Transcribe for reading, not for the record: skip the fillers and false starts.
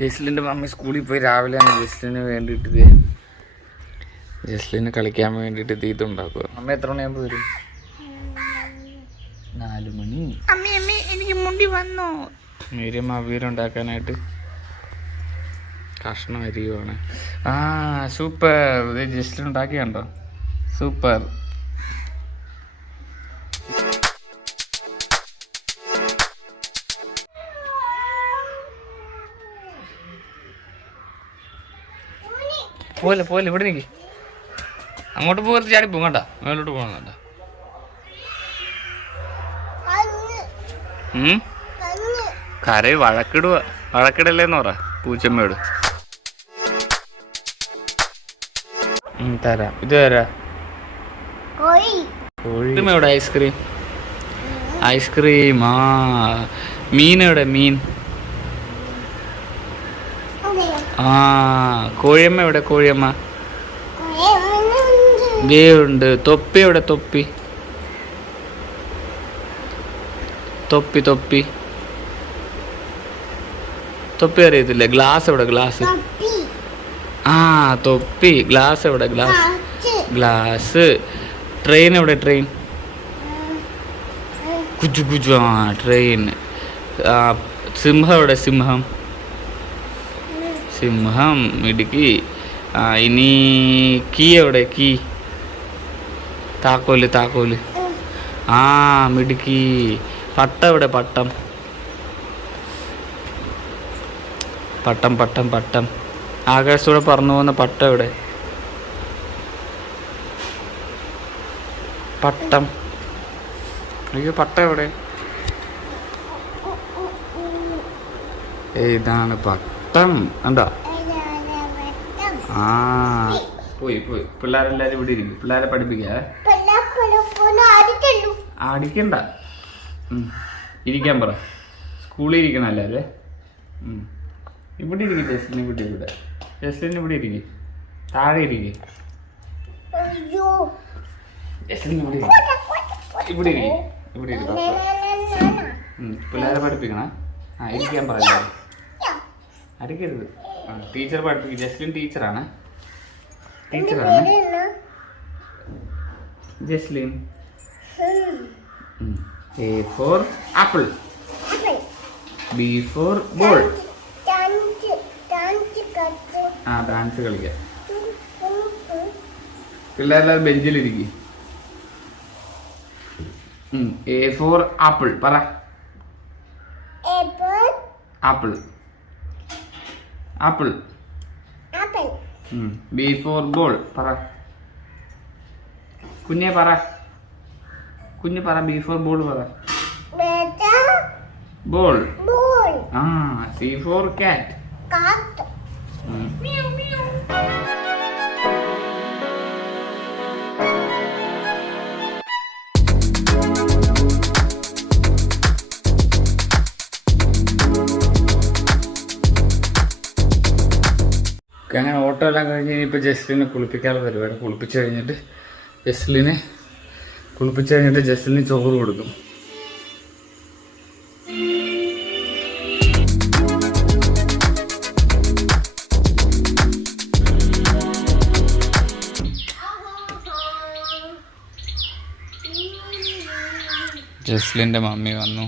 ജസ്ലിൻ്റെ mummy സ്കൂളിൽ പോയി രാവിലെ ജസ്ലിന് വേണ്ടിയിട്ട് ജസ്ലിന് കളിക്കാൻ വേണ്ടിയിട്ട് തീറ്റുണ്ടാക്കുക. അമ്മ എത്ര മണിയാകുമ്പോൾ വരും? 4 മണി. അമ്മ എനിക്ക് മുണ്ടി വന്നോ? മീരിയമ്മ അവീരുണ്ടാക്കാനായിട്ട് കഷ്ണം അരിയുവാണ്. ആ സൂപ്പർ. ഇത് ജസ്ലിൻ ഉണ്ടാക്കിയുണ്ടോ? സൂപ്പർ. പോലെ പോലെ ഇവിടെ നിൽക്കി. അങ്ങോട്ട് പോകരുത്, ചാടി പോകണ്ട, മേലോട്ട് പോകണം. കരയി വഴക്കിടല്ലേന്ന് പറ പൂച്ചമ്മയോട്. തരാം, ഇത് തരാം. കോഴിമയുടെ ഐസ്ക്രീം. ഐസ്ക്രീം. ആ മീനെവിടെ? മീൻ. ആ കോഴിയമ്മ എവിടെ? കോഴിയമ്മ ഉണ്ട്. തൊപ്പി എവിടെ? തൊപ്പി തൊപ്പി തൊപ്പി തൊപ്പി അറിയത്തില്ലേ? ഗ്ലാസ് എവിടെ? ഗ്ലാസ്. ആ തൊപ്പി. ഗ്ലാസ് എവിടെ? ഗ്ലാസ്. ഗ്ലാസ്. ട്രെയിൻ എവിടെ? ട്രെയിൻ. കുജു കുജു. ആ ട്രെയിൻ. സിംഹം എവിടെ? സിംഹം. സിംഹം. മിടുക്കി. ഇനി കീ എവിടെ? കീ. താക്കോല്. താക്കോല്. ആ മിടുക്കി. പട്ടം എവിടെ? പട്ടം. പട്ടം പട്ടം പട്ടം. ആകാശത്തൂടെ പറന്നു പോകുന്ന പട്ടം എവിടെ? പട്ടം. അയ്യോ പട്ടം എവിടെ? ഇതാണ് പട്ടം. കണ്ടോ? ആ പോയി പോയി. പിള്ളേരെല്ലാരും ഇവിടെ ഇരിക്കും. പിള്ളേരെ പഠിപ്പിക്കാ. അടിക്കണ്ട. ഇരിക്കാൻ പറ. സ്കൂളിൽ ഇരിക്കണം എല്ലാവരും. ഇവിടെ ഇരിക്കും. ജസ്ലിൻ ഇവിടെ. ഇവിടെ ജസ്ലിൻ ഇവിടെ ഇരിക്കും. താഴെ ഇരിക്കും. ജസ്ലിൻ ഇവിടെ ഇവിടെ ഇരിക്കും. ഇവിടെ ഇരിക്കും. പിള്ളേരെ പഠിപ്പിക്കണം. ഇരിക്കാൻ പറയല്ലോ. അടിക്കരുത്. ടീച്ചർ പഠിപ്പിക്കും. ജസ്ലിൻ ടീച്ചറാണ്. Jaslin. A for apple. B for ball. Dance കളിക്കാം. പിള്ളേരെല്ലാം ബെഞ്ചിലിരിക്കും. A for apple. പറ. Apple. Apple. B for ball. പറ കുഞ്ഞെ. പറ കുഞ്ഞ്. പറ B for ball. പറ ബോൾ. ആ C for cat. അങ്ങനെ ഓട്ടോ എല്ലാം കഴിഞ്ഞ് ഇനിയിപ്പോൾ ജസ്ലിനെ കുളിപ്പിക്കാനുള്ള പരിപാടി. കുളിപ്പിച്ച് കഴിഞ്ഞിട്ട് ജസ്ലിന് ചോറ് കൊടുക്കും. ജസ്ലിൻ്റെ മമ്മി വന്നു.